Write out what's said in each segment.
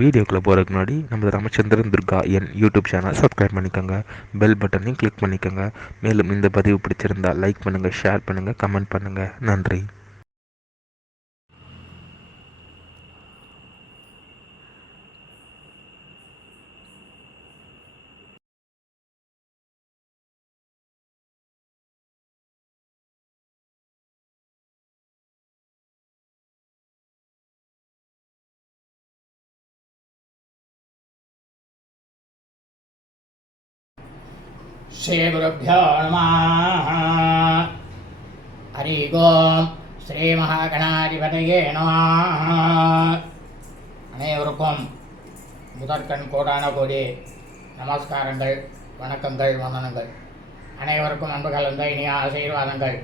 வீடியோக்குள்ளே போகிறதுக்கு முன்னாடி நம்ம ராமச்சந்திரன் துர்கா என் யூடியூப் சேனல் சப்ஸ்கிரைப் பண்ணிக்கோங்க, பெல் பட்டனையும் கிளிக் பண்ணிக்கோங்க. மேலும் இந்த பதிவு பிடிச்சிருந்தால் லைக் பண்ணுங்கள், ஷேர் பண்ணுங்கள், கமெண்ட் பண்ணுங்கள். நன்றி. श्रीगुरुभ्यो नमः. हरि ओम. ஸ்ரீ மகாகணாதிபதியே நமः. அனைவருக்கும் முதற்கண் கோடான கோடி நமஸ்காரங்கள், வணக்கங்கள், வந்தனங்கள். அனைவருக்கும் அன்பு கலந்த இனிய ஆசீர்வாதங்கள்.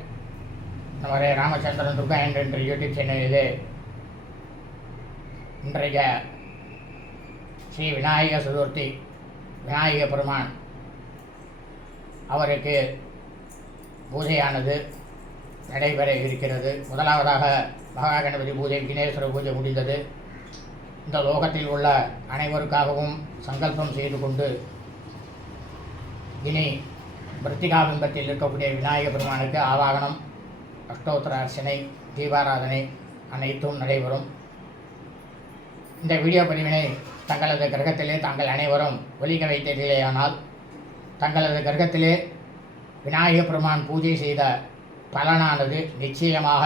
நம்முடைய ராமச்சந்திரன் துர்கா என்ற யூடியூப் சேனலிலே இன்றைய ஸ்ரீ விநாயக சதுர்த்தி, விநாயக பெருமான் அவருக்கு பூஜையானது நடைபெற இருக்கிறது. முதலாவதாக மகா கணபதி பூஜை, விக்னேஸ்வர பூஜை முடிந்தது. இந்த லோகத்தில் உள்ள அனைவருக்காகவும் சங்கல்பம் செய்து கொண்டு இனி மிருத்திகா பிம்பத்தில் இருக்கக்கூடிய விநாயக பெருமானுக்கு ஆவாகனம், அஷ்டோத்தர அர்ச்சனை, தீபாராதனை அனைத்தும் நடைபெறும். இந்த வீடியோ பதிவினை தங்களது கிரகத்திலே தாங்கள் அனைவரும் ஒலிக்க வைத்ததிலேயானால் தங்களது கிரகத்திலே விநாயக பெருமான் பூஜை செய்த பலனானது நிச்சயமாக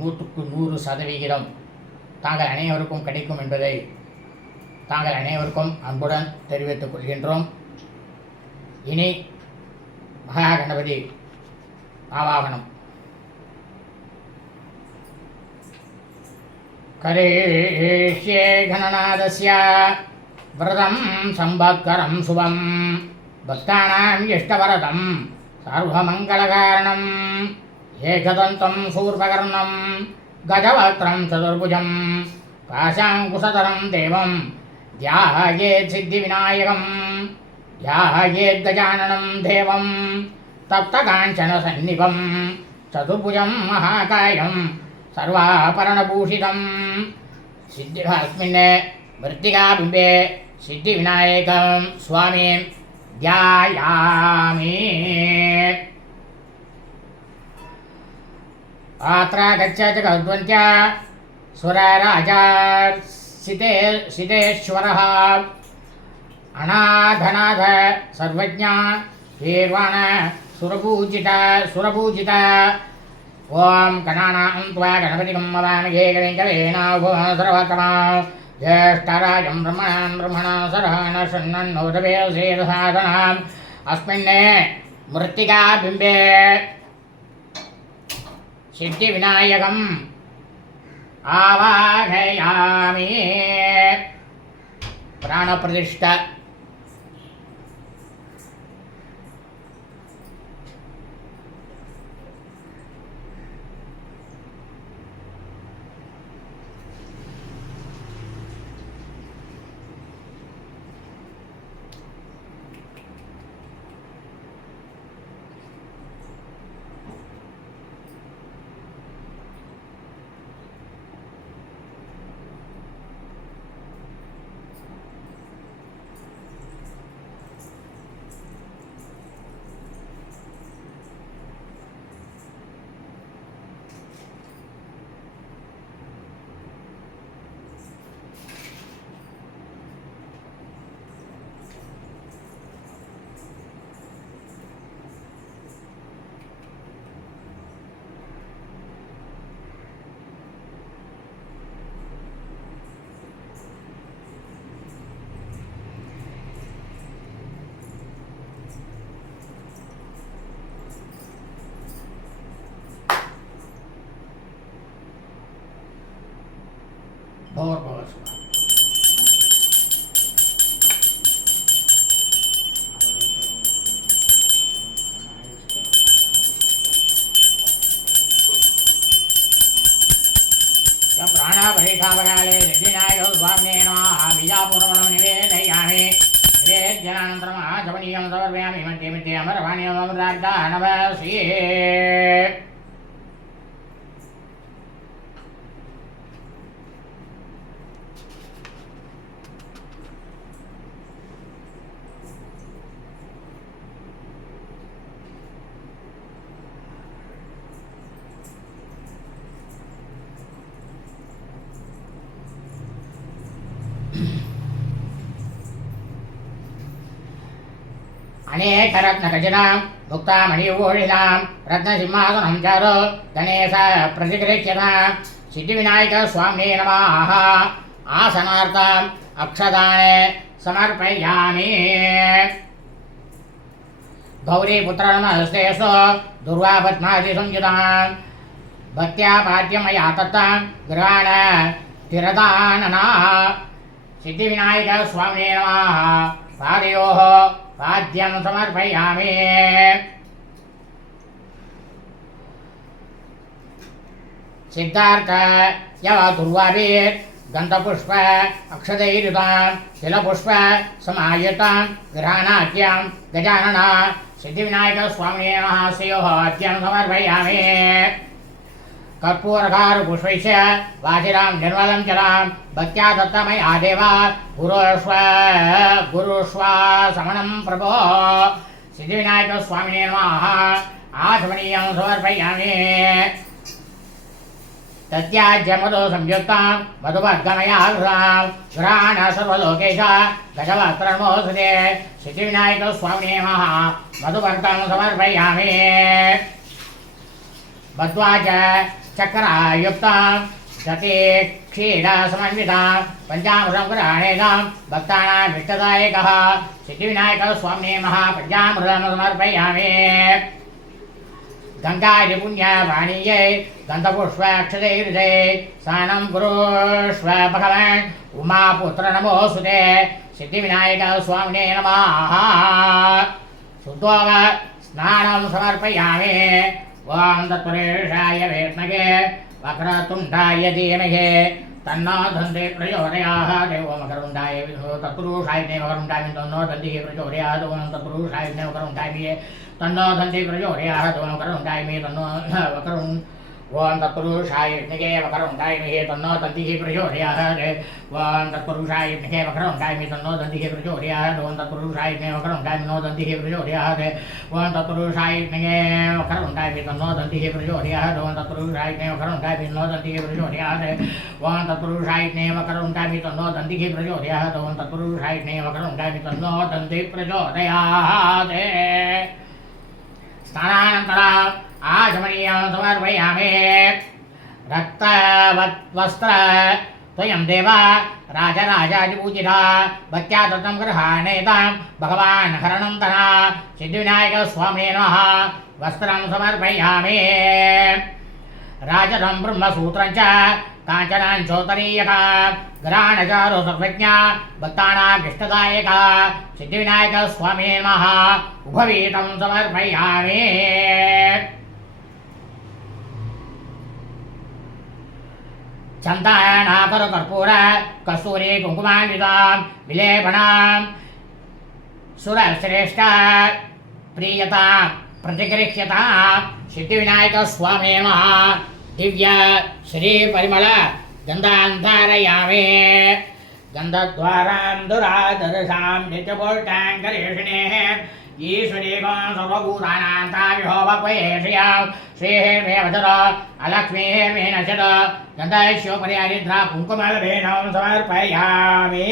100% தாங்கள் அனைவருக்கும் கிடைக்கும் என்பதை தாங்கள் அனைவருக்கும் அன்புடன் தெரிவித்துக் கொள்கின்றோம். இனி மகா கணபதி ஆவாகனம். கரேஷ்யே கணநாதஸ்ய விரதம் சம்பத்கரம் சுபம் பக்தானாம் இஷ்டவரதம் சர்வமங்களகாரணம் ஏகதந்தம் சூர்பகர்ணம் கஜவக்ரம் சதுர்புஜம் பாசாங்குசதரம் தேவம் தியாயேத் சித்திவிநாயகம் தியாயேத் கஜானனம் தேவம் தப்தகாஞ்சன சந்நிபம் சதுர்புஜம் மகாகாயம் சர்வாபரணபூஷிதம். சித்திஹாஸ்மின் மிருத்திகாபிம்பே சித்திவிநாயகம் சுவாமி ध्यायामि. अत्र गच्छति गद्वन्त्या सुरराजा सितेश्वरः अनाथनाथ सर्वज्ञ वीर्वाण सुरपूजित ओम गणानां त्वा गणपतिं वदामहे सर्वतमा ज्येष्ठराजं ब्रह्मणां सरहण शृण्वन्नोदवेदसाधनाम् अस्मिन् मृत्तिकाबिम्बे सिद्धिविनायकम् आवाहयामि. प्राणप्रतिष्ठा. बहुत बहुत शुभ. प्राणापरीक्षापकाले सिद्धिनायक स्वामिने नमः. बीजापूर्वं निवेदयामि. निवेद्यानन्तरम् आचमनीयं समर्पयामि. मध्ये मध्ये अमरवाण्यम् अमृतार्धानवस्ये. अनेकरत्नखचितां मुक्तामणिभूषितां रत्नसिंहासनं चारु गणेश प्रतिगृह्यतां सिद्धिविनायकस्वामिने नमः। आसनार्थम् अक्षतानि समर्पयामि। गौरीपुत्रनमस्तेषु दुर्वापद्मादिसंयुतां भक्त्या पाद्यमया तत्तां गृहाण तिरदानना। सिद्धिविनायकस्वामिने नमः। पादयोः पाद्यं समर्पयामि। सिद्धार्थ यव दुर्वाभिर् गन्धपुष्प अक्षतैरुतां तिलपुष्प समायुतां गृहाणाख्यां गजानना। सिद्धिविनायकस्वामिने नमः। श्रियोः अर्घ्यं समर्पयामि। कर्पूरकारपुष्पैश्च वाचिरां निर्मलं जलां भक्त्या दत्तमया देवा गुरुष्व समनं प्रभो। सिद्धिविनायकस्वामिने नमः। आचमनीयं समर्पयामि। तत्याज्यमधु संयुक्तां मधुवर्गमया गृहाण सर्वलोकेश गजवक्त्रनमोऽस्तुते। सिद्धिविनायकस्वामिने नमः। मधुवर्गं समर्पयामि। मध्वाच चक्रायुक्तां शते क्षीरसमन्वितां पञ्चामृतं गृहाणेतां भक्तानामिष्टदायकः। सिद्धिविनायकस्वामिने नमः। पञ्चामृतं समर्पयामि। गङ्गादिपुण्यवाणीयै गन्धपुष्पाक्षतैर्हृदये स्नानं कुरुष्व भगवन् उमापुत्र नमोऽस्तुते। सिद्धिविनायकस्वामिने नमः। शुद्धोग स्नानं समर्पयामि। ॐ तत्पुरुषाय विद्महे वक्रतुण्डाय धीमहि तन्नो दन्ति प्रचोदयात्। ॐ वक्रतुण्डाय तत्पुरुषाय वक्रतुण्डाय तन्नो दन्ति प्रचोदयात्। ॐ तत्पुरुषाय वक्रतुण्डाय तन्नो दन्ति प्रचोदयात्। ॐ वक्रतुण्डाय तन्नो ॐ तत्पुरुषाय विद्महे वक्रतुण्डाय तन्नो दन्तिः प्रचोदयात्। ॐ तत्पुरुषाय विद्महे वक्रतुण्डाय तन्नो दन्तिः प्रचोदयात्। ॐ तत्पुरुषाय विद्महे वक्रतुण्डाय तन्नो दन्तिः प्रचोदयात्। ॐ तत्पुरुषाय विद्महे वक्रतुण्डाय तन्नो दन्तिः प्रचोदयात्। ॐ तत्पुरुषाय विद्महे वक्रतुण्डाय तन्नो दन्तिः प्रचोदयात्। ॐ तत्पुरुषाय विद्महे वक्रतुण्डाय तन्नो दन्तिः प्रचोदयात्। ॐ तत्पुरुषाय विद्महे वक्रतुण्डाय तन्नो दन्तिः प्रचोदयात्। स्नानानन्तरम् आचमनीयं समर्पयामि। रक्तवस्त्र त्वयं देव राजराजादिपूजिता भक्त्या दत्तं गृहाणेतां भगवान् हरणं तना। सिद्धिविनायकस्वामिने नमः। वस्त्रं समर्पयामि। राजनं ब्रह्मसूत्रं च काञ्चनाञ्चोत्तरीयका गृहाणचारो सर्वज्ञा भक्तानामिष्टदायका। सिद्धिविनायकस्वामिने नमः। उभवीतं समर्पयामि। चन्दनाकरकर्पूर कस्तूरी कुङ्कुमान्वितां विलेपनां सुरश्रेष्ठ प्रीयतां प्रतिगृह्यतां। सिद्धिविनायकस्वामिने नमः। दिव्य श्रीपरिमल गन्धान्धारयामि। गन्धद्वारां दुरादर्शां नित्यपुष्टां करेषिणेः ईश्वरीकां सर्वभूतानां ताविहोपक्वयेषयां श्रीः मे वचत अलक्ष्मीः मे नशत। गन्धस्योपरि हरिद्रा कुङ्कुमलभेनं समर्पयामि।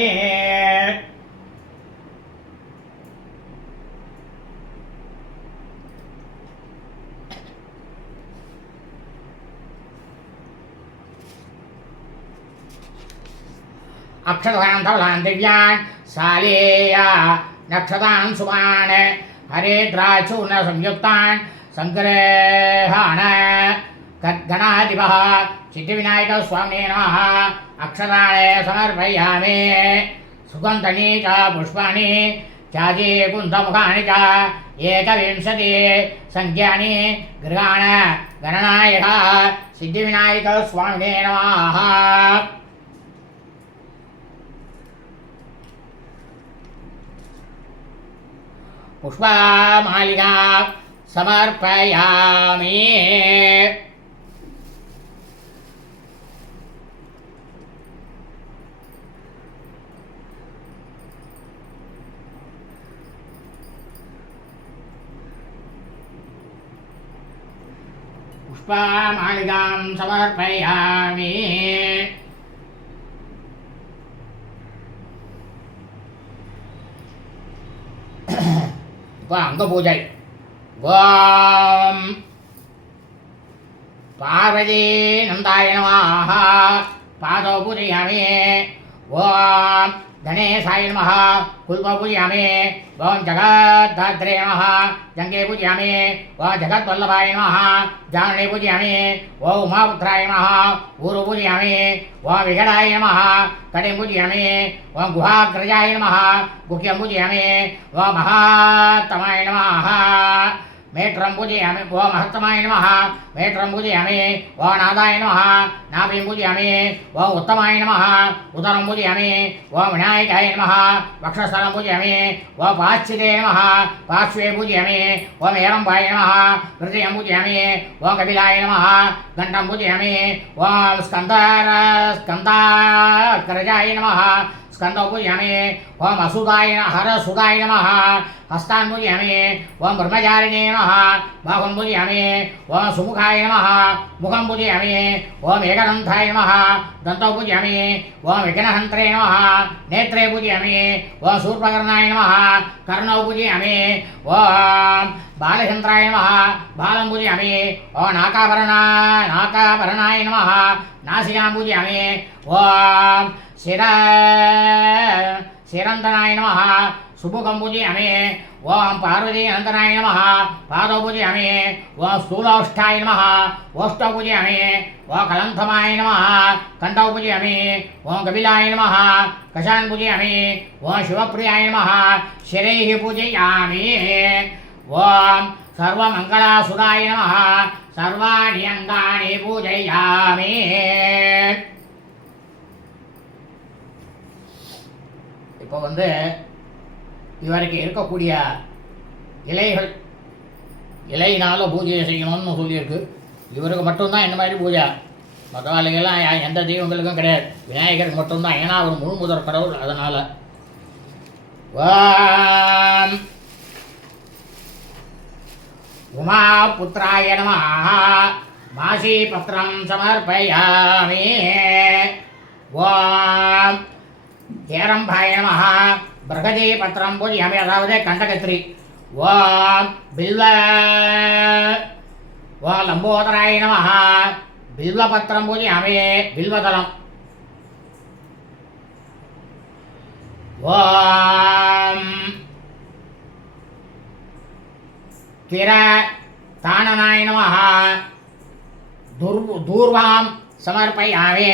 अक्षतां धवलां दिव्यान् शालेया नक्षतां सुमान् हरिद्राचूर्ण संयुक्तान् संग्रहाण गणाधिपः। सिद्धिविनायकस्वामिने नमः। अक्षतानि समर्पयामि। सुगन्धनी च पुष्पाणि चाजी कुन्धमुखानि च 21 संख्यानि गृहाण गणनायकः। सिद्धिविनायकस्वामिने नमः। पुष्पमालिका समर्पयामि। पुष्पमालिकां समर्पयामि। இப்போ அங்க பூஜை. ஓம் பார்வதி நந்தாய நமः. பாதோ பூஜயாமி. ஓம் गणेशाय नमः. कुल्प पूजयामि. ओम जगद्धात्रे नमः. जंगे पूजयामि. ओम जगद्वल्लभाय नमः. जानने पूजयामि. ओम उमापुत्राय नमः. ऊरु पूजयामि. ओम विकटाय नमः. कटिं पूजयामि. ओम गुहाग्रजाय नमः. गुह्यं पूजयामि. ओम महात्माय नमः. मेत्रं पूजयामि. ओम महत्तमाय नमः. मेत्रं पूजयामि. ओम नादाय नमः. नाभिं पूजयामि. ओम उत्तमाय नमः. उदरं पूजयामि. ओम विनायकाय नमः. वक्षस्थलं पूजयामि. ओम पाच्यते नमः. पार्श्वे पूजयामि. ओम एरम्बाय नमः. हृदयं पूजयामि. ओम कपिलाय नमः. घण्टं पूजयामि. ओम स्कन्दाग्रजाय नमः. स्कंदो पूजयामि. ओम असुदाय हरसुदाय नमः. हस्तान् पूजयामि. ओम ब्रह्मचारिणे नमः. बाहुं पूजयामि. ओम सुमुखाय नमः. मुखं पूजयामि. ओम एकदन्ताय नमः. दन्तौ पूजयामि. ओम विघ्नहन्त्रे नमः. नेत्रे पूजयामि. ओम शूर्पकर्णाय नमः. कर्णौ पूजयामि. ओम बालचन्द्राय नमः. बालं पूजयामि. ओम नाकाभरणाय नमः. नासिकां पूजयामि. ओम शिरन्दनाय नमः. सुमुखं पूजयामि. ओम पार्वती अनन्तनाय नमः. पादौ पूजयामि. ओम स्थूलौष्ठाय नमः. ओष्ठौ पूजयामि. ओम कलन्थमाय नमः. कण्ठौ पूजयामि. ओम कपिलाय नमः. कशान् पूजयामि. ओम शिवप्रियाय नमः. शिरैः पूजयामि. ओम सर्वमङ्गलासुराय नमः. सर्वाणि अङ्गानि पूजयामि. இப்போ இவருக்கு இருக்கக்கூடிய இலையினால பூஜையை செய்யணும்னு சொல்லியிருக்கு. இவருக்கு மட்டும்தான் இந்த மாதிரி பூஜை. மற்ற வேலைகள்லாம் எந்த தெய்வங்களுக்கும் கிடையாது. விநாயகருக்கு மட்டும்தான். ஏன்னா அவர் முழு முதற் கடவுள். அதனால் உமா புத்திராய நமः. மாசி பத்திரம் சமர்ப்பயாமி. ஓம் ஏரம்பாய நமः. பிரகதி பத்திரம் பூஜையாமி. அதாவது கண்டகத்திரி. ஓம் ஓம் லம்போதராய நமः. பில்வபத்திரம் பூஜையாமி. பில்வதளம். ஓம் திர தானனாய நமः. தூர்வாம் சமர்ப்பயாமி.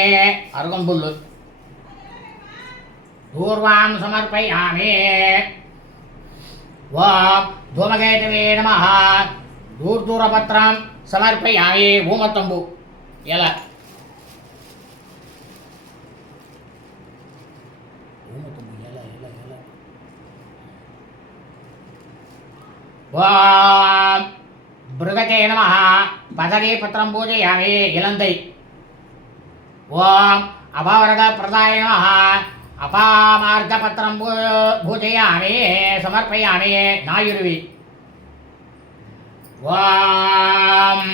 அருகம்புல்லு. दूर्वां समर्पयामि. ओम धूमकेतवे नमः. दूरपत्रं समर्पयामि. ऊमतंबु एल ओम बृहते नमः. पदवी पत्रं पूजयामि. इलंदै. ओम अभावर्ग प्रदाय नमः. अपामार्गपत्रं पूजयामि. समर्पयामि. नायुर्वी. ओम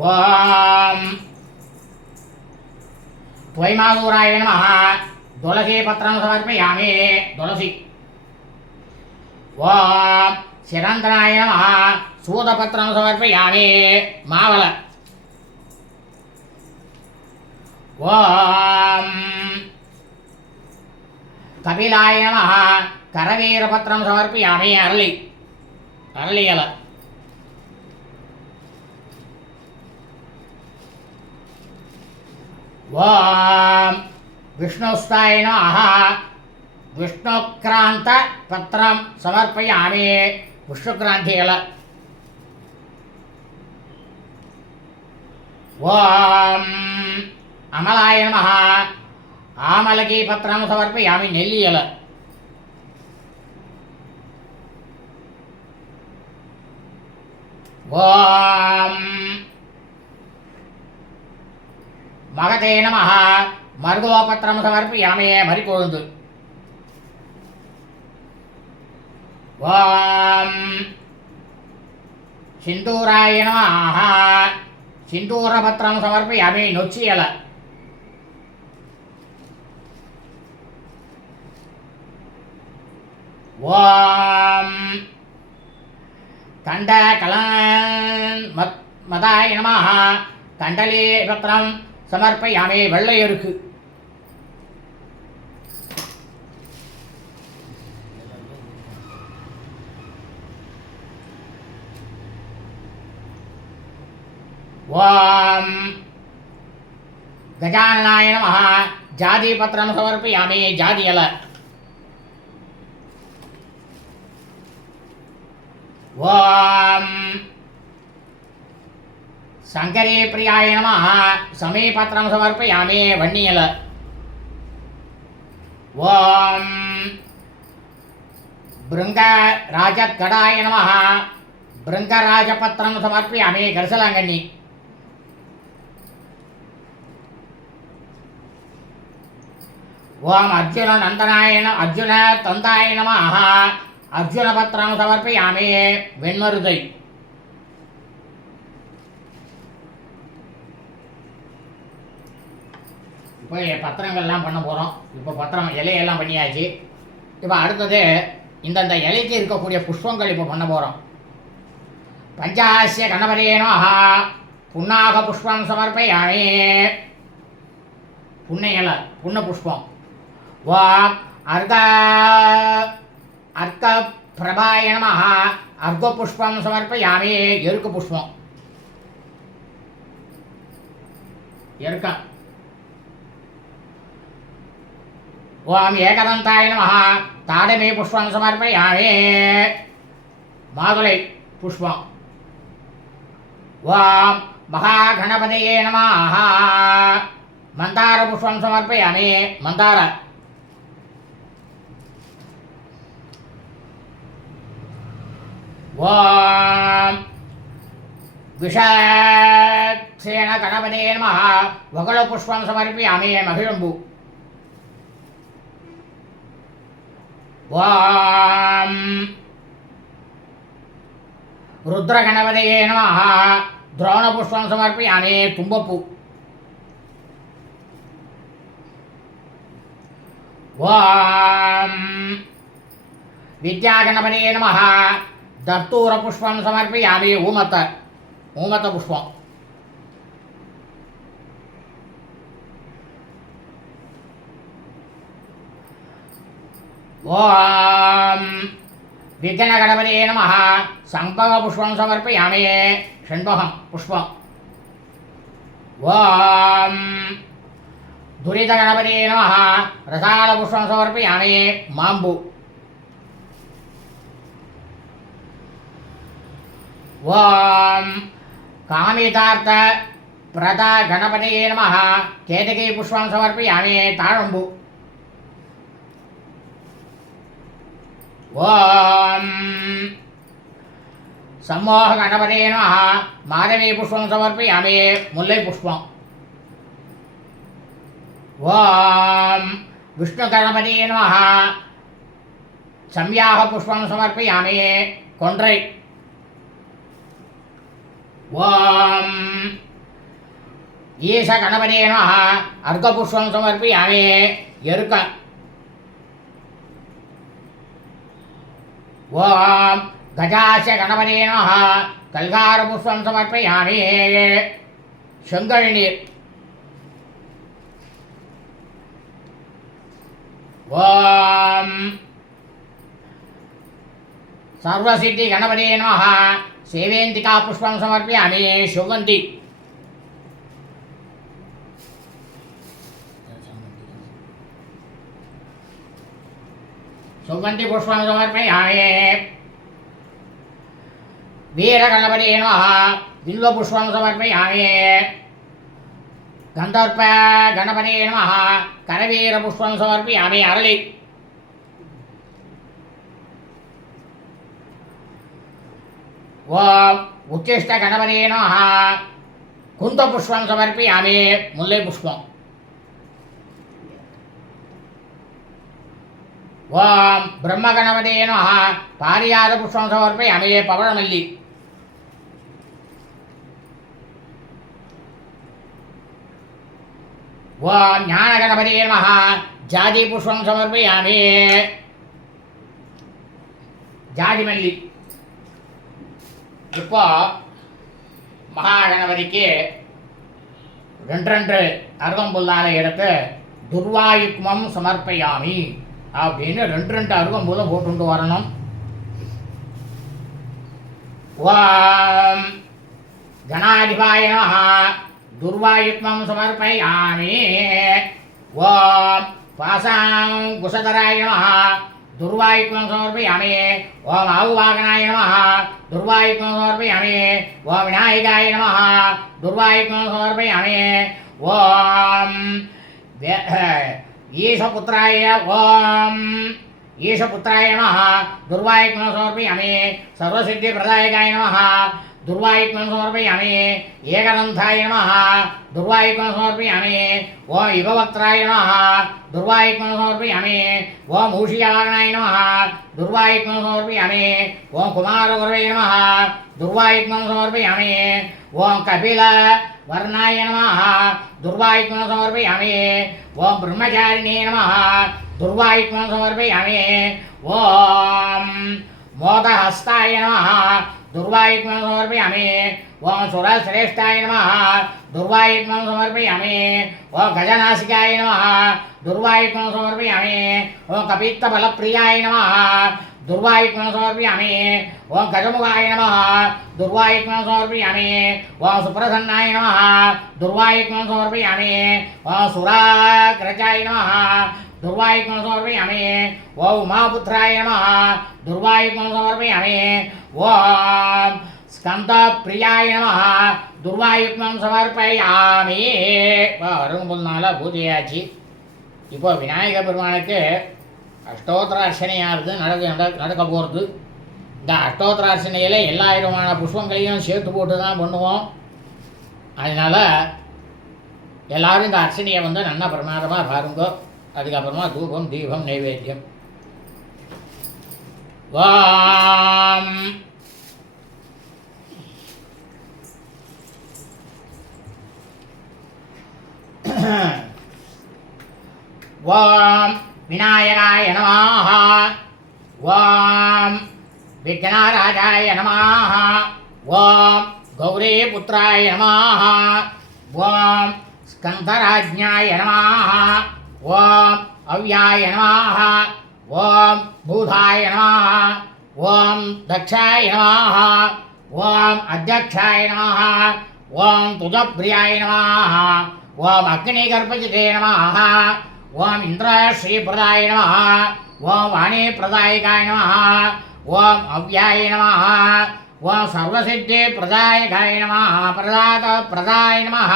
ओम त्वयिमाधूराय नमः. तुलसी पत्रं समर्पयामि. तुलसी. ओम शिरंदनाय नमः. सूदपत्रं समर्पयामि. मावल. ओम कपिलाय नमः. करवीरपत्रं समर्पयामि. अरळि. अरळियल. ओम विष्णुस्ताय नमः. विष्णुक्रांत पत्रं समर्पयामि. विष्णुक्रांतियल. ओम अमलाय नमः. आमलकी पत्रं समर्पयामि. नेल्लियल. ओम मगते नमः. मरुगोपत्रं समर्पयामि. मरिकोळुंदु. ओम सिंदूराय नमः. सिन्दूरपत्रं समर्पयामि नोच्चियल ॐ कण्डकलन्मदाय नमः कण्डले पत्रं समर्पयामि वेल्लैयरुक्कु ॐ गजाननाय नमः जातिपत्रं समर्पयामि जातियल ॐ शङ्करी प्रियाय नमः समीपत्रं समर्पयामि वह्नियल ॐ भृङ्गराजत्कडाय नमः भृङ्गराजपत्रं समर्पयामि करसलाङ्गण्णि ॐ अर्जुनतन्दाय नमः अर्जुनपत्रं समर्पयामि वेण्मरुदै இப்போ பத்திரங்கள்லாம் பண்ண போகிறோம். இப்போ பத்திரம் இலையெல்லாம் பண்ணியாச்சு. இப்போ அடுத்தது இந்தந்த இலைக்கு இருக்கக்கூடிய புஷ்பங்கள் இப்போ பண்ண போகிறோம். பஞ்சாஸ்ய கணபதே நமः புன்னாக புஷ்பம் சமர்ப்பயாமி புன்ன இலை புன்ன புஷ்பம் ஓம் अर्क प्रभाय नमः अर्घपुष्पं समर्पयामि एरुक पुष्पम एरुक ओम एकदन्ताय नमः ताडमे पुष्पं समर्पयामि मादुलै पुष्पम ओम महागणपतये नमः मंदार पुष्पं समर्पयामि मंदार ओम विषसेन गणपते नमः वगलपुष्पं समर्पयामि महिळम्बु ओम रुद्रगणपते नमः द्रोणपुष्पं समर्पयामि तुम्बपु ओम विद्यागणपते नमः दत्तूरपुष्पं समर्पयामि ऊमतपुष्पं ओम विघ्नगणपते नमः संभवपुष्पं समर्पयामि षण्भवं पुष्पं ओम दुरितगणपते नमः रसालपुष्पं समर्पयामि माम्बु ओम कामितार्थ प्रदा गणपते नमः केतकी पुष्पं समर्पयामि ताळम्बु ओम सम्मोह गणपते नमः माधवी पुष्पं समर्पयामि मुल्लै पुष्पं ओम विष्णु गणपते नमः संव्याह पुष्पं समर्पयामि कोण्ड्रै ओम ईश गणपते नमः अर्घपुष्पं समर्पयामि एरुक ओम गजास्य गणपते नमः कल्गारपुष्पं समर्पयामि शङ्करनीर् ओम सर्वसिद्धि गणपते नमः सेवेन्तिका पुष्पं समर्पयामि शुभन्ति पुष्पं समर्पयामि वीरगणपते नमः बिल्वपुष्पं समर्पयामि गन्धर्प गणपते नमः करवीरपुष्पं समर्पयामि अरळि ओम उत्तिष्ठ गणपते नमः कुन्तपुष्पं समर्पयामि मुल्लै पुष्पम् ओम ब्रह्मगणपते नमः पारिजातपुष्पं समर्पयामि पवनमल्लि ஓம் ஞானகணபதியே நமஹ. ஜாதி புஷ்பம் சமர்ப்பயாமி. ஜாதி மல்லி. இப்போ மகாகணபதிக்கு 2 அருகம்புல்லால எடுத்து துர்வாயுக்மம் சமர்ப்பயாமி அப்படின்னு 2 அருகம்புல்லை போட்டுட்டு வரணும். ஓம் கணாதிபாய நமஹ. துர்வாயுக்மம் சமர்ப்பயாமி. ஓம் பாசாங்குசதராய நமஹ. துர்வாயுக்மம் சமர்ப்பயாமி. ஓம் ஆவுவாகனாய நமஹ. துர்வாயுக்மம் சமர்ப்பயாமி. ஓம் விநாயகாய நமஹ. துர்வாயுக்மம் சமர்ப்பயாமி. ஓம் ஈஷபுத்திராய ஓம் ஈஷபுத்திராய நமஹ. துர்வாயுக்மம் சமர்ப்பயாமி. சர்வசித்திப்பிரதாயகாய நமஹ. துர்வாயுக்மம் சமர்ப்பயாமி. ஏகதந்தாய நமஹ. துர்வாயுக்மம் சமர்ப்பயாமி. ஓம் யுகவக்த்ராய நமஹ. துர்வாயுக்மம் சமர்ப்பயாமி. ஓம் ஊஷியாவாகனாய நமஹ. துர்வாயுக்மம் சமர்ப்பயாமி. ஓம் குமாரகுரவே நமஹ. துர்வாயுக்மம் சமர்ப்பயாமி. ஓம் கபில வர்ணாய நமஹ. துர்வாயுக்மம் சமர்ப்பயாமி. ஓம் பிரம்மச்சாரிணே நமஹ. துர்வாயுக்மம் சமர்ப்பயாமி. ஓம் மோதஹஸ்தாய நமஹ. துர்வாயுக்மம் சமர்ப்பயாமி. ஓம் சுரசிரேஷ்டாய நமஹ. துர்வாயுக்மம் சமர்ப்பயாமி. ஓம் கஜநாசிகாய நமஹ. துர்வாயுக்மம் சமர்ப்பயாமி. ஓம் கபீத்தபலப்பிரியாய நமஹ. துர்வாயுக்மம் சமர்ப்பயாமி. ஓம் கஜமுகாய நமஹ. துர்வாயுக்மம் சமர்ப்பயாமி. ஓம் சுப்ரசன்னாய நமஹ. துர்வாயுக்மம் சமர்ப்பயாமி. ஓம் சுராகிரஜாய நமஹ. துர்வாயுக்மம் சமர்ப்பயாமி. ஓம் உமாபுத்ராய நமஹ. துர்வாயுக்மம் சமர்ப்பயாமி. ஓம் ஸ்கந்தப்பிரியாய நமஹ. துர்வாயுக்மம் சமர்ப்பயாமி. இப்போ அருகம்புல்னால பூஜையாச்சு. இப்போ விநாயகர் பெருமானுக்கு அஷ்டோத்திர அர்ச்சனையானது நடக்க போகிறது. இந்த அஷ்டோத்திர அர்ச்சனையில் எல்லா விதமான புஷ்பங்களையும் சேர்த்து போட்டு தான் பண்ணுவோம். அதனால் எல்லோரும் இந்த அர்ச்சனையை நல்லா பிரமாதமாக பாருங்க. அதுக்கப்புறமா தூபம் தீபம் நைவேத்தியம். வாம் ஓம் விநாயகாய நமஹ. ஓம் விக்னராஜாய நமஹ. ஓம் கௌரிபுத்ராய நமஹ. ஓம் ஸ்கந்தராஜ்ஞாய நமஹ. ஓம் அவ்யாய நமஹ. ஓம் பூதாய நமஹ. ஓம் தக்ஷாய நமஹ. ஓம் அத்தியக்ஷாய நமஹ. ஓம் துஜப்ரியாய நமஹ. ஓம் அக்னிகர்பஜிதே நமஹ. ஓம் இந்திரஸ்ரீபிரதாய நமஹ. ஓம் வாணிப்பிரதாயகாய நமஹ. ஓம் அவ்யாய நமஹ. ஓம் சர்வசித்திப்பிரதாயகாய நமஹ. பிரதாய நமஹ.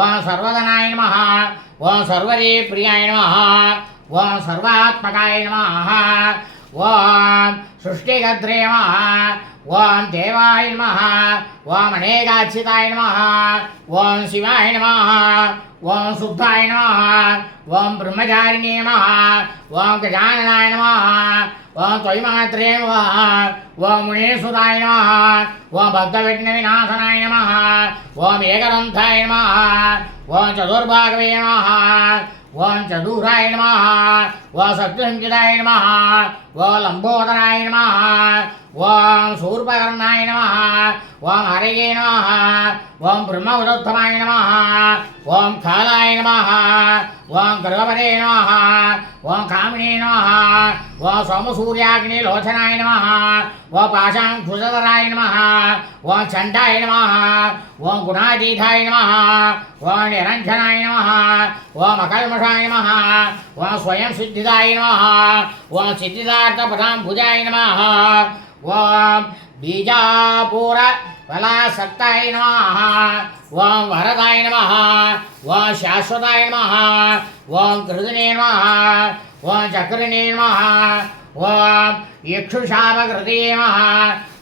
ஓம் சர்வதனாய நமஹ. ஓம் சர்வதீப்பிரியாய நமஹ. ஓம் சர்வாத்மகாய நமஹ. ஓம் சுஷ்டிகத்ரே நமஹ. ஓம் தேவாய நமஹ. ஓம் அநேகாச்சிதாய நமஹ. ஓம் சிவாய நமஹ. ஓம் சுத்தாய நமஹ. ஓம் பிரம்மச்சாரிணே நமஹ. ஓம் கஜானனாய நமஹ. ஓம் தொய்மாத்ரே நமஹ. ஓம் முனீசுதாய நமஹ. ஓம் பக்தவிக்னவிநாசனாய நமஹ. ஓம் ஏகதந்தாய நமஹ. ஓம் சதுர்பாகவே நமஹ. ஓம் சதுராய நமஹ. ஓம் சத்யசங்கிதாய நமஹ. ஓம் லம்போதராய நமஹ. ஓம் சூர்பகர்ணாய நமஹ. ஓம் ஹரயே நமஹ. ஓம் பிரம்மவிருத்தமாய நமஹ. ஓம் காலாய நமஹ. ஓம் கிருகபதே நமஹ. ஓம் காமினே நமஹ. ஓம் சோமசூர்யாக்னிலோச்சனாய நமஹ. ஓம் பாசாங்குஷதராய நமஹ. ஓம் சண்டாய நமஹ. ஓம் குணாதீதாய நமஹ. ஓம் நிரஞ்சனாய நமஹ. ஓம் அகல்மஷாய நமஹ. ஓம் ஸ்வயம் சித்திதாய நமஹ. ஓம் சித்திதார்த்தபதாம்புஜாய நமஹ. ஓம் பீஜாபூர பலாசக்தாய நமஹ. ஓம் வரதாய நமஹ. ஓம் சாஸ்வதாய நமஹ. ஓம் கிருதினே நமஹ. ஓம் சக்கரிணே நமஹ. ஓம் இக்ஷுஷாபகிருதே நமஹ.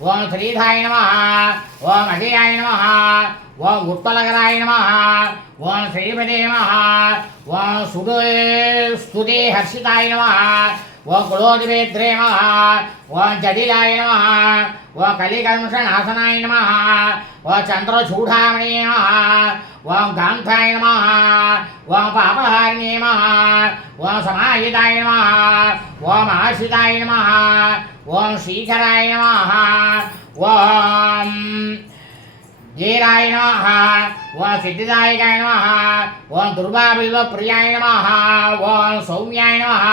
ஓம் ஸ்ரீதாய நமஹ. ஓம் அஜயாய நமஹ. ஓம் உட்பலகராய நமஹ. ஓம் ஸ்ரீபதே நமஹ. ஓம் ஸ்துதே ஹர்ஷிதாய நமஹ. ஓம் குலோதிபேத்ரே நமஹ ஓம் ஜதிலாய நமஹ ஓம் கலிகல்மஷநாசனாய நமஹ ஓம் சந்திரசூடாமணியே நமஹ ஓம் காந்தாய நமஹ ஓம் பாபஹாரிணே நமஹ ஓம் சமாஹிதாய நமஹ ஓம் ஆசிதாய நமஹ ஓம் ஸ்ரீகராய நமஹ ஓம் வீராய நமஹ ஓம் சித்திதாயகாய நமஹ ஓம் துர்வாபில்வ பிரியாய நமஹ ஓம் சௌமியாய நமஹ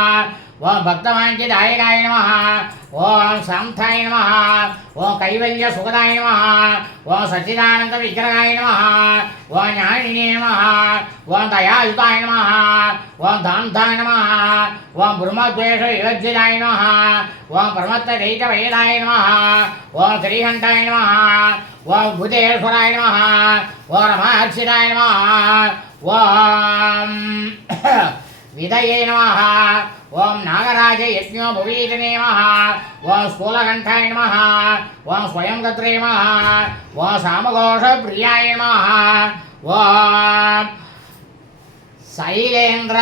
ஓம் பக்தவாஞ்சிதாயகாய நமஹ ஓம் சாந்தாய நமஹ ஓம் கைவல்ய சுகதாய நமஹ ஓம் சச்சிதானந்த விக்கிரகாய நமஹ ஓம் ஞானினே நமஹ ஓம் தயாயுதாய நமஹ ஓம் தாந்தாய நமஹ ஓம் பிரம்மத்வேஷ யோஜிதாய நமஹ ஓம் பிரமத்த தைத்த வேதாய நமஹ ஓம் ஸ்ரீகண்டாய நமஹ ஓம் புதேஸ்வராய நமஹ ஓம் ரமார்ச்சிதாய நமஹ ஓம் விதயே நமஹ ஓம் நாகராஜ யஜ்ஞோ புவீதனே நமஹ ஓம் ஸ்தூலகண்டாய நமஹ ஓம் ஸ்வயங்கத்ரே நமஹ ஓம் சாமகோஷ பிரியாய நமஹ ஓம் சைலேந்திர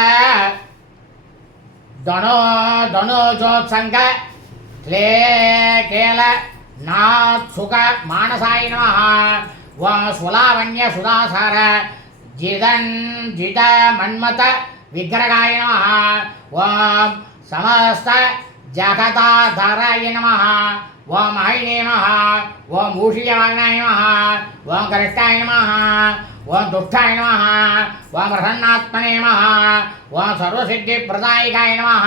தனோஜோத்சங்க கேல நாத் சுக மானசாய நமஹ ஓம் சுலாவண்ய சுதாசார ஜித மன்மத விக்கிரகாய நமஹ ஓம் சமஸ்த ஜகதாதராய நமஹ ஓம் ஆயினே நமஹ ஓம் ஊஷியவாகனாய நமஹ ஓம் கரிஷ்டாய நமஹ ஓம் துஷ்டாய நமஹ ஓம் பிரசன்னாத்மனே நமஹ ஓம் சர்வசித்தி பிரதாயிகாய நமஹ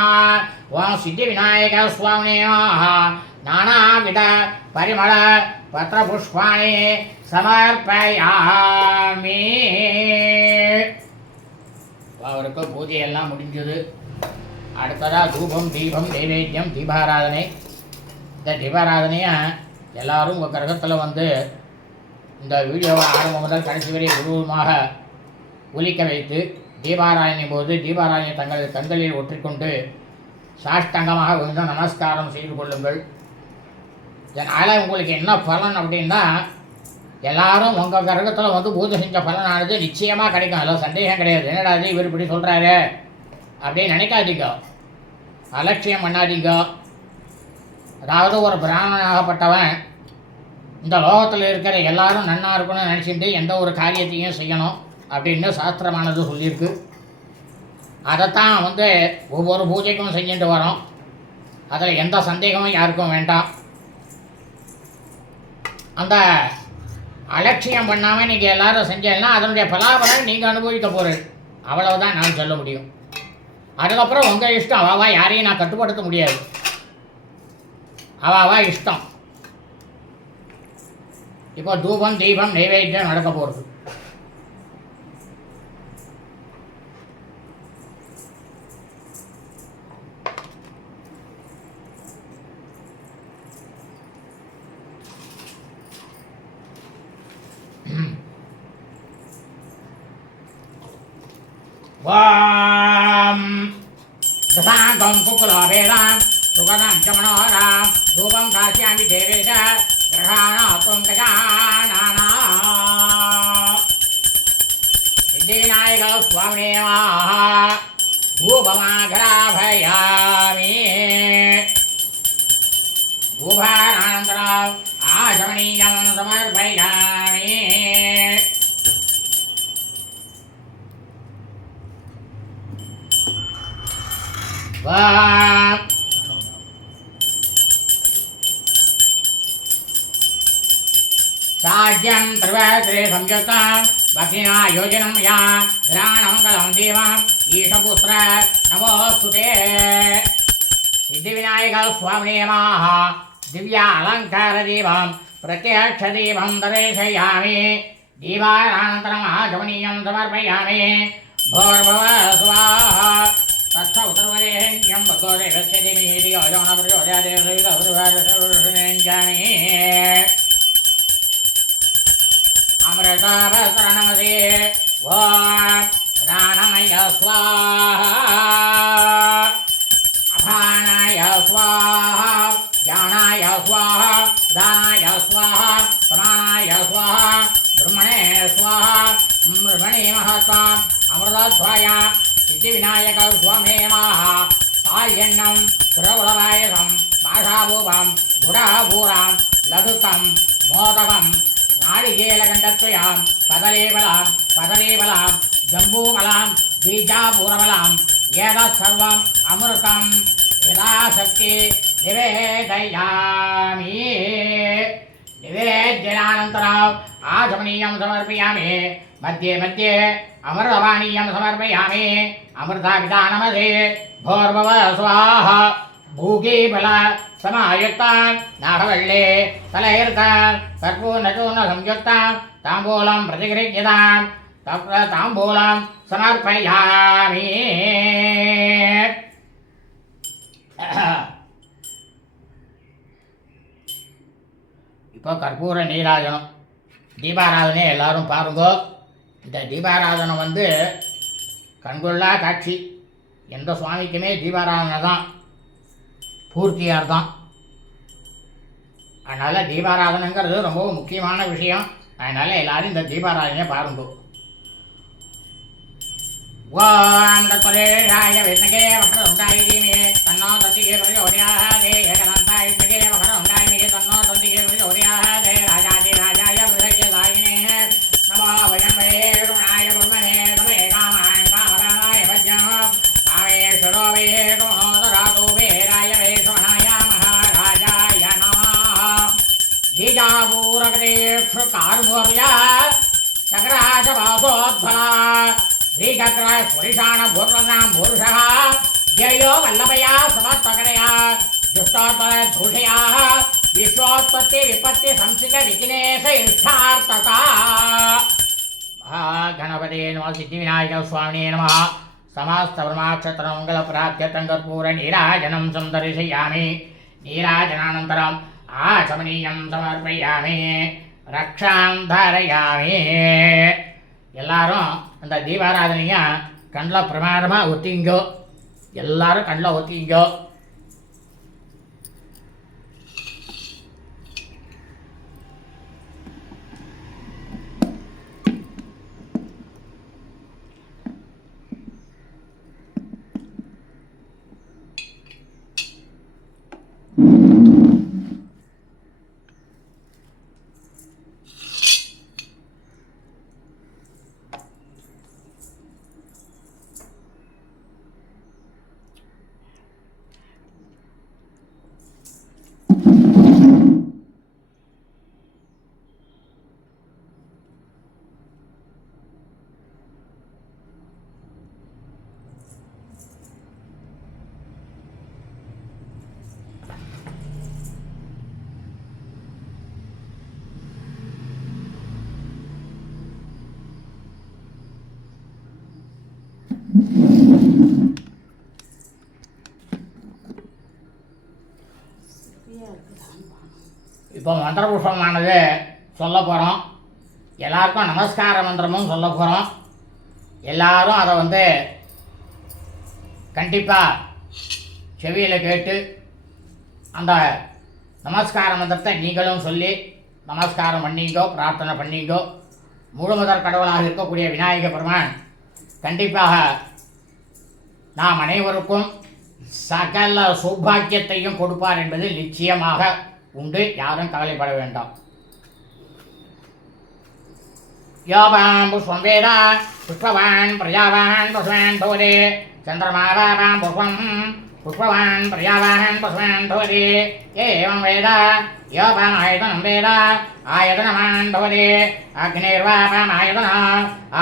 ஓம் சித்தி விநாயக சுவாமினே நமஹ நானாவித பரிமள பத்திரபுஷ்பாணி சமர்ப்பயாமி. அவருக்கு பூஜையெல்லாம் முடிஞ்சது. அடுத்ததாக தூபம் தீபம் நைவேத்தியம் தீபாராதனை. இந்த தீபாராதனையை எல்லோரும் உங்கள் கிரகத்தில் வந்து இந்த வீடியோவை ஆரம்பம் முதல் கடைசி வரை குருவமாக ஒலிக்க வைத்து தீபாராயணின் போது தீபாராயணை தங்களது கண்களில் ஒற்றிக்கொண்டு சாஷ்டாங்கமாக விழுந்து நமஸ்காரம் செய்து கொள்ளுங்கள். இதனால் உங்களுக்கு என்ன பலன் அப்படின்னா எல்லாரும் உங்கள் கிரகத்தில் வந்து பூஜை செஞ்ச பலனானது நிச்சயமாக கிடைக்கும். அதில் சந்தேகம் கிடையாது. என்னடா அது இவர் இப்படி சொல்கிறாரு அப்படின்னு நினைக்காதீங்க, அலட்சியம் பண்ணாதீங்க. அதாவது ஒரு பிராமணனாகப்பட்டவன் இந்த லோகத்தில் இருக்கிற எல்லாரும் நன்னா இருக்கணும்னு நினச்சிட்டு எந்த ஒரு காரியத்தையும் செய்யணும் அப்படின்னு சாஸ்திரமானது சொல்லியிருக்கு. அதைத்தான் வந்து ஒவ்வொரு பூஜைக்கும் செஞ்சுட்டு வரோம். அதில் எந்த சந்தேகமும் யாருக்கும் வேண்டாம். அந்த அலட்சியம் பண்ணாமல் நீங்கள் எல்லோரும் செஞ்சீங்கன்னா அதனுடைய பலாபலன் நீங்கள் அனுபவிக்க போகிறீர்கள். அவ்வளவுதான் நான் சொல்ல முடியும். அதுக்கப்புறம் உங்கள் இஷ்டம். அவாவா யாரையும் நான் கட்டுப்படுத்த முடியாது. அவாவா இஷ்டம். இப்போ தூபம் தீபம் நைவேத்தியம் நடக்க போகிறது. ஓம் தசாங்கம் குக்குலோபேதாம் சுகதம் ச மனோகராம் தூபம் காசியாமி தேவேஷ கிரகாணாத்வம் கஜானானா. சித்திவிநாயக சுவாமினே நமः. தூபமாகராபயாமி. தூபானந்தரம் ஆசமனீயம் சமர்ப்பயாமி. साज्यं त्रिवत्रे संयुक्तं भक्तिना योजनं या ग्राणमङ्गलं देवम् ईशपुत्र नमोऽस्तुते. सिद्धिविनायक स्वामिने नमः. दिव्यालङ्कारदीपं प्रत्यक्षदीपं दर्शयामि. दीपानन्तरम् आचमनीयं समर्पयामि. भोर्भुव स्वाहा. तत्स उत्तरवरेण्यं भगो देवस्य धीमहि धियो यो न प्रचोदयात् सवितुर्वरेण्यं अमृताभस्रणमसि. ॐ प्राणाय स्वाहा अपानाय स्वाहा ज्ञानाय स्वाहा दानाय स्वाहा समानाय स्वाहा ब्रह्मणे स्वाहा. ब्रह्मणे महत्त्वम् अमृतध्वया सिद्धिविनायक स्वामिने नमः. தாயெண்ணம் பிரபுலவாயசம் மாஷாபூபம் குடாபூராம் லகுத்தம் மோதகம் நாளிகேலகண்டத்வயாம் பதரீபலாம் ஜம்பூகலாம் பீஜாபூரபலாம் ஏதத் சர்வம் அமிர்தம் யதாசக்தி நிவேதயாமி. निवेद्यानन्तरम् आचमनीयं समर्पयामि. मध्ये मध्ये अमृतपानीयं समर्पयामि. अमृतापितानमसे भोर्भव स्वाहा. भूगीफल समायुक्तान् नागवल्ले तलैर्तान् कर्पूर्णचूर्णसंयुक्तान् ताम्बूलं प्रतिगृह्यताम् तत्र ताम्बूलं समर्पयामि. இப்போ கற்பூர நீராஜனம் தீபாராதனை எல்லாரும் பாருங்கோ. இந்த தீபாராதனம் கண்கொள்ளா காட்சி. எந்த சுவாமிக்குமே தீபாராதனை தான் பூர்த்தியார் தான். அதனால் தீபாராதனைங்கிறது ரொம்ப முக்கியமான விஷயம். அதனால் எல்லாரும் இந்த தீபாராதனையை பாருங்கோ. ஓம் தத்பரேஷாய வித்மகே வக்ரதுண்டாய தீமஹி தன்னோ தந்திகே பிரச்சோதயாத். ஏகதந்தாய வித்மகே வக்ரதுண்டாய தீமஹி தன்னோ தந்திகே பிரச்சோதயாத். ராஜாதிராஜாய பிரசக்கியதாயினே நமோ வயம்வே குணாய குர்மஹே தமே காமான் காமராய வஜ்ஞம் காமேஸ்வரோ வே குணோதராதோ வேராய வே சுமனாய மகாராஜாய நமः. பீஜாபூரகதேக்ஷுகார்மூர்யா சகராஜவாசோத்பலா श्रीचक्र पुरुषाण भूर्वनां भूर्षः जयो वल्लभया समस्तकरया दुष्टोत्पल धूषया विश्वोत्पत्ति विपत्ति संसित विघ्नेश इष्टार्थता. गणपते नमः. सिद्धिविनायक स्वामिने नमः. समस्त ब्रह्माक्षत्र मंगल प्राप्त्यर्थं कर्पूर नीराजनं संदर्शयामि. नीराजनानन्तरम् आचमनीयं समर्पयामि. रक्षां धारयामि. எல்லாரும் அந்த தீபாராதனையை கண்ணில் பிரமாதமாக ஒத்திங்கோ. எல்லாரும் கண்ணில் ஒத்திங்கோ. இப்போ மந்திரபுஷ்பமானது சொல்ல போகிறோம். எல்லாருக்கும் நமஸ்கார மந்திரமும் சொல்ல போகிறோம். எல்லாரும் அதை கண்டிப்பாக செவியில் கேட்டு அந்த நமஸ்கார மந்திரத்தை நீங்களும் சொல்லி நமஸ்காரம் பண்ணிங்கோ, பிரார்த்தனை பண்ணிங்கோ. முழுமுதற் கடவுளாக இருக்கக்கூடிய விநாயக பெருமான் கண்டிப்பாக நாம் அனைவருக்கும் சகல சௌபாக்கியத்தையும் கொடுப்பார் என்பது நிச்சயமாக உண்டு. யாரும் கவலைப்பட வேண்டாம். யோபாம் புஷ்பம் வேத புஷ்பவான் பிரஜாவான் பசுவான் பவதே சந்திரமாவாம் புஷ்பம் புஷ்பவான் பிரஜாவான் பசுவான் பவதே ஏவம் வேத யோபாம் ஆயதனம் வேத ஆயதனமான் பவதே அக்னிர்வாபாம்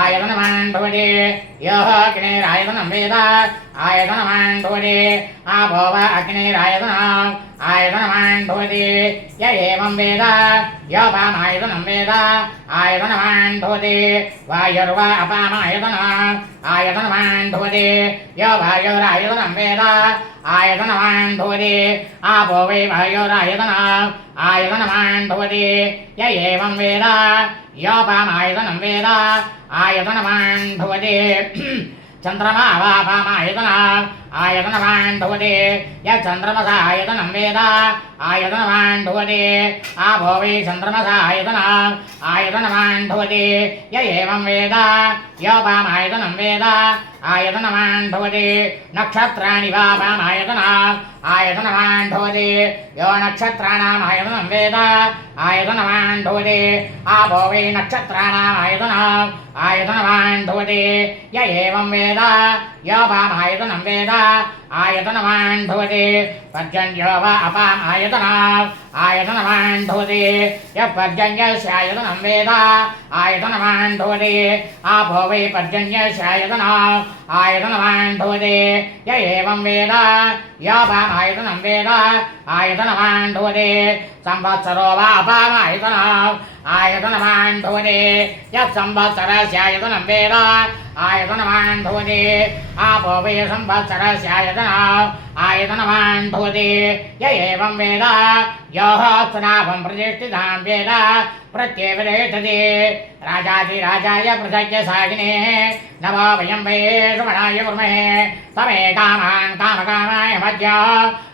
ஆயதனமான் பவதே யோஹ அக்னிராயதனம் வேத ஆயதனமான் பவதே ஆபோவ அக்னிராயதனம் ஆயதனமான் பவதே ய ஏவம் வேத யோபாம் ஆயதனம் வேத ஆயதனமான் பவதே வாயுர்வா அபாம் ஆயதனமான் பவதே யோ வாயுராயதனம் வேத ஆயதனமான் பவதே ஆபோ வை வாயுராயதனம் ஆயதனமான் பவதே ய ஏவம் வேத யோபாம் ஆயதனம் வேத ஆயதனமான் பவதே சந்திரமா வாபாம் आयतनवान् भवति यच्चन्द्रमसा आयतनं वेद आयतनवान् भवति आपो वै चन्द्रमसा आयतनवान् भवति य एवं वेद योपामायतनं वेद आयतनवान् भवति नक्षत्राणि आयतनवान् भवति यो नक्षत्राणाम् आयतनं वेद आयतनवान् भवति आपो वै नक्षत्राणाम् आयतनवान् भवति य एवं वेद योपामायतनं वेद आयतनवान् भवति पर्जन्यो वा अपाम् आयतनवान् भवति यः पर्जन्यस्य आयतनं वेद आयतनवान् भवति आपो वै पर्जन्यस्य आयतनवान् भवति य एवं वेद योपाम् आयतनं वेद आयतनवान् भवति संवत्सरो वा अपाम् आयतनवान् भवति यः संवत्सरस्य आयतनं वेद आयतनवान् भवति आपो वै संवत्सरस्य आयतनवान् भवति य एवं वेद योः स्नापं प्रतिष्ठितां वेद प्रत्येवतिष्ठति राजाधिराजाय प्रसज्य सागिने नमो वयं वै श्रवणाय कुर्महे तमे कामान् कामकामाय मध्य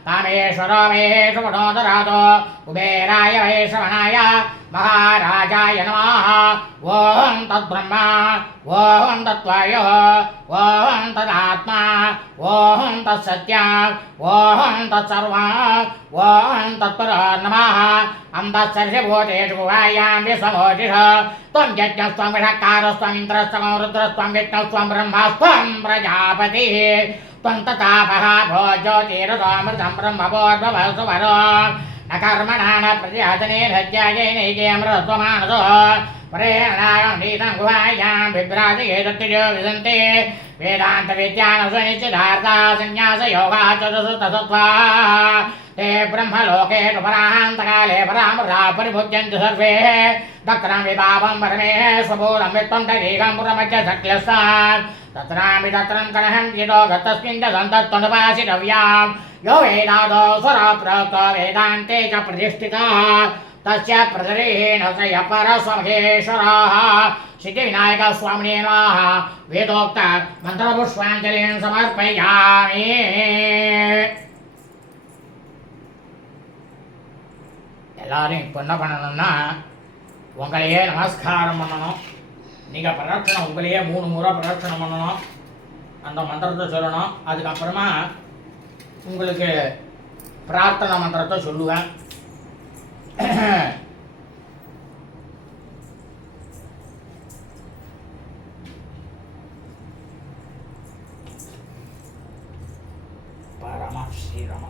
कामेश्वरो वै श्रवणो ददातु कुबेराय वै श्रवणाय महाराजाय नमः ओं तद्ब्रह्मा ओं तद्वायुः ओं तदात्मा ओं तत्सत्यम् ओं तत्सर्वम् ओं तत्परो नमः अन्तःसर्वभूतेषु गुहायां विश्वमोजिष त्वं यज्ञस्त्वं विषक्कारस्त्वम् इन्द्रस्त्वं रुद्रस्त्वं विष्णुस्त्वं ब्रह्मस्त्वं प्रजापतिः त्वं तथापः भो ज्योतिरसोऽमृतं ब्रह्मभोर्भवसुवरो न कर्मणा न प्रजातनेन ज्ञायेनैकेऽमृतत्वमानसो परेणागीतं गुहायां बिभ्राजये दत्तिजो विसन्ते वेदान्तविद्यानसुनिश्चितार्था संन्यासयोगा चतुर्सुतसत्त्वा ते ब्रह्मलोके परान्तकाले परामृता परिभुज्यन्ति सर्वे दक्रं विपापं परमेश्वरं वित्वं तदेकं पुरमध्य शक्यस्तात् तत्रामि तत्रं कलहं चितो गतस्मिन् च सन्तत्त्वनुपासितव्यां यो वेदादो स्वरप्रोक्त वेदान्ते च प्रतिष्ठितः तस्य प्रदरेण स य परस्वमहेश्वरः सिद्धिविनायकस्वामिने नमः वेदोक्त मन्त्रपुष्पाञ्जलिं समर्पयामि எல்லாரும் இப்போ என்ன பண்ணணும்னா உங்களையே நமஸ்காரம் பண்ணணும் நீங்கள் பிரதட்சணம் உங்களையே 3 முறை பிரதட்சணம் பண்ணணும் அந்த மந்திரத்தை சொல்லணும் அதுக்கப்புறமா உங்களுக்கு பிரார்த்தனை மந்திரத்தை சொல்லுவேன் பரம ஸ்ரீராம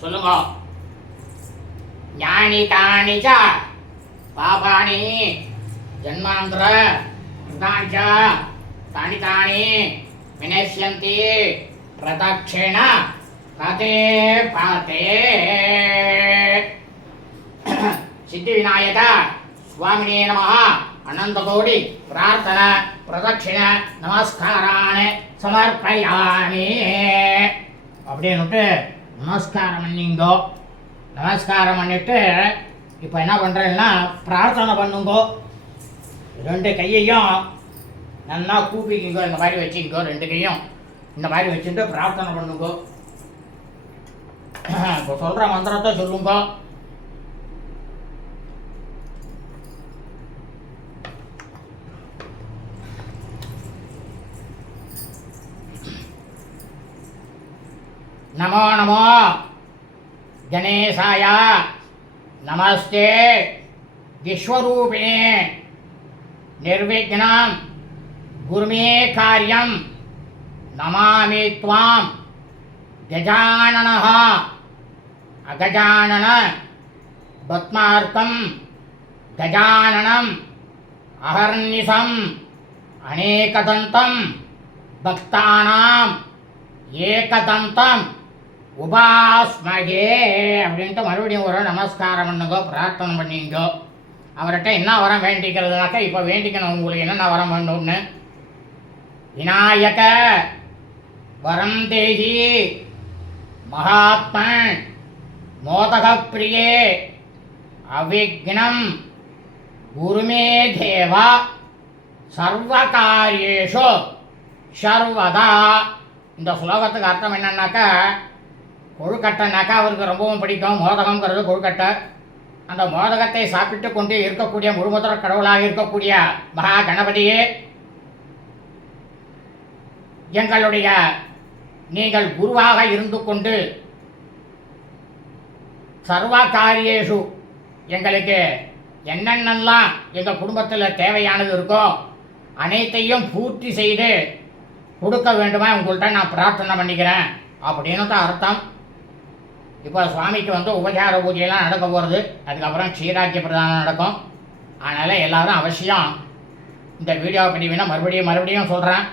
சொல்லுங்க ஞானி தானி ச பாபானி ஜன்மாந்திர கிருதாஞ்ச தானி தானி வினஷ்யந்தி பிரதக்ஷிண பதே பதே சித்திவிநாயக சுவாமினே நமः அனந்தகோடி பிரார்த்தன பிரதட்சிண நமஸ்காரான் சமர்ப்பயாமி அப்படின்னுட்டு நமஸ்காரம் பண்ணிங்கோ. நமஸ்காரம் பண்ணிட்டு இப்போ என்ன பண்ணுறேன்னா பிரார்த்தனை பண்ணுங்கோ. 2 கையையும் நல்லா கூப்பிக்கிங்கோ, இந்த மாதிரி வச்சுக்கோ. 2 கையும் இந்த மாதிரி வச்சுட்டு பிரார்த்தனை பண்ணுங்கோ. இப்போ சொல்கிற மந்திரத்தை சொல்லுங்கோ. நமோ நமோ கணேசாய நமஸ்தே விஸ்வரூபிணே நிர்விக்னம் குருமே காரியம் நமாமி த்வாம் கஜானனः அகஜானன பத்மார்த்தம் கஜானனம் அஹர்நிசம் அநேகதந்தம் பக்தானாம் ஏகதந்தம் உபாஸ்மகே அப்படின்ட்டு மறுபடியும் ஒரு நமஸ்காரம் பண்ணுங்கோ, பிரார்த்தனை பண்ணிங்கோ. அவர்கிட்ட என்ன வரம் வேண்டிக்கிறதுனாக்கா இப்போ வேண்டிக்கணும் உங்களுக்கு என்னென்ன வரம் வேண்டும்னு. விநாயக வரம் தேகி மகாத்மன் மோதக பிரியே அவிக்னம் குருமே தேவா சர்வகாரியேஷு சர்வதா. இந்த ஸ்லோகத்துக்கு அர்த்தம் என்னன்னாக்கா, கொழுக்கட்டைனாக்கா அவருக்கு ரொம்பவும் பிடிக்கும். மோதகங்கிறது கொழுக்கட்டை. அந்த மோதகத்தை சாப்பிட்டு கொண்டு இருக்கக்கூடிய முழுமுதற் கடவுளாக இருக்கக்கூடிய மகா கணபதியே, எங்களுடைய நீங்கள் குருவாக இருந்து கொண்டு சர்வ காரியேஷு எங்களுக்கு என்னென்னலாம் எங்கள் குடும்பத்தில் தேவையானது இருக்கோ அனைத்தையும் பூர்த்தி செய்து கொடுக்க வேண்டுமா உங்கள்கிட்ட நான் பிரார்த்தனை பண்ணிக்கிறேன் அப்படின்னு தான் அர்த்தம். இப்போ சுவாமிக்கு உபச்சார பூஜையெல்லாம் நடக்க போகிறது. அதுக்கப்புறம் க்ஷீராக்கிய பிரதானம் நடக்கும். அதனால் எல்லோரும் அவசியம் இந்த வீடியோவை பதிவினா மறுபடியும் சொல்கிறேன்.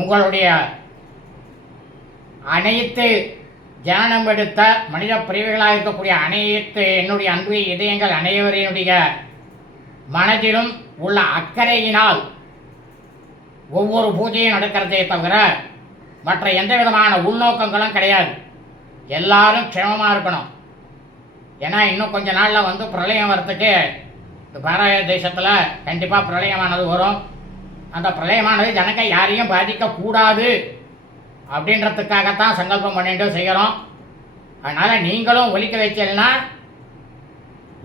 உங்களுடைய அனைத்து ஜனனம் எடுத்த மனித பிரிவுகளாக இருக்கக்கூடிய அனைத்து என்னுடைய அன்பு இதயங்கள் அனைவரினுடைய மனதிலும் உள்ள அக்கறையினால் ஒவ்வொரு பூஜையும் நடக்கிறதே தவிர மற்ற எந்த விதமான உள்நோக்கங்களும் கிடையாது. எல்லாரும் க்ஷேமமாக இருக்கணும். ஏன்னா இன்னும் கொஞ்ச நாளில் பிரளயம் வரத்துக்கு பாரத தேசத்தில் கண்டிப்பாக பிரளயமானது வரும். அந்த பிரளயமானது ஜனங்க யாரையும் பாதிக்கக்கூடாது அப்படின்றதுக்காகத்தான் சங்கல்பம் பண்ணிட்டு செய்கிறோம். அதனால் நீங்களும் ஒலிக்க வைக்கலன்னா,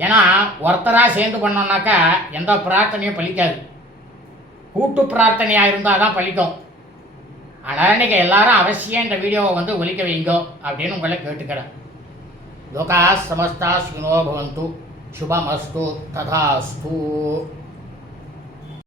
ஏன்னா ஒருத்தராக சேர்ந்து பண்ணோம்னாக்கா எந்த பிரார்த்தனையும் பலிக்காது. கூட்டு பிரார்த்தனையாக இருந்தால் தான் பலிக்கும். அதனால் இன்றைக்கி எல்லாரும் அவசியம் இந்த வீடியோவை ஒலிக்க வைங்கோ அப்படின்னு உங்களை கேட்டுக்கிறேன். லோகா சமஸ்தா சுனோ பவந்து. சுபமஸ்து ததாஸ்து.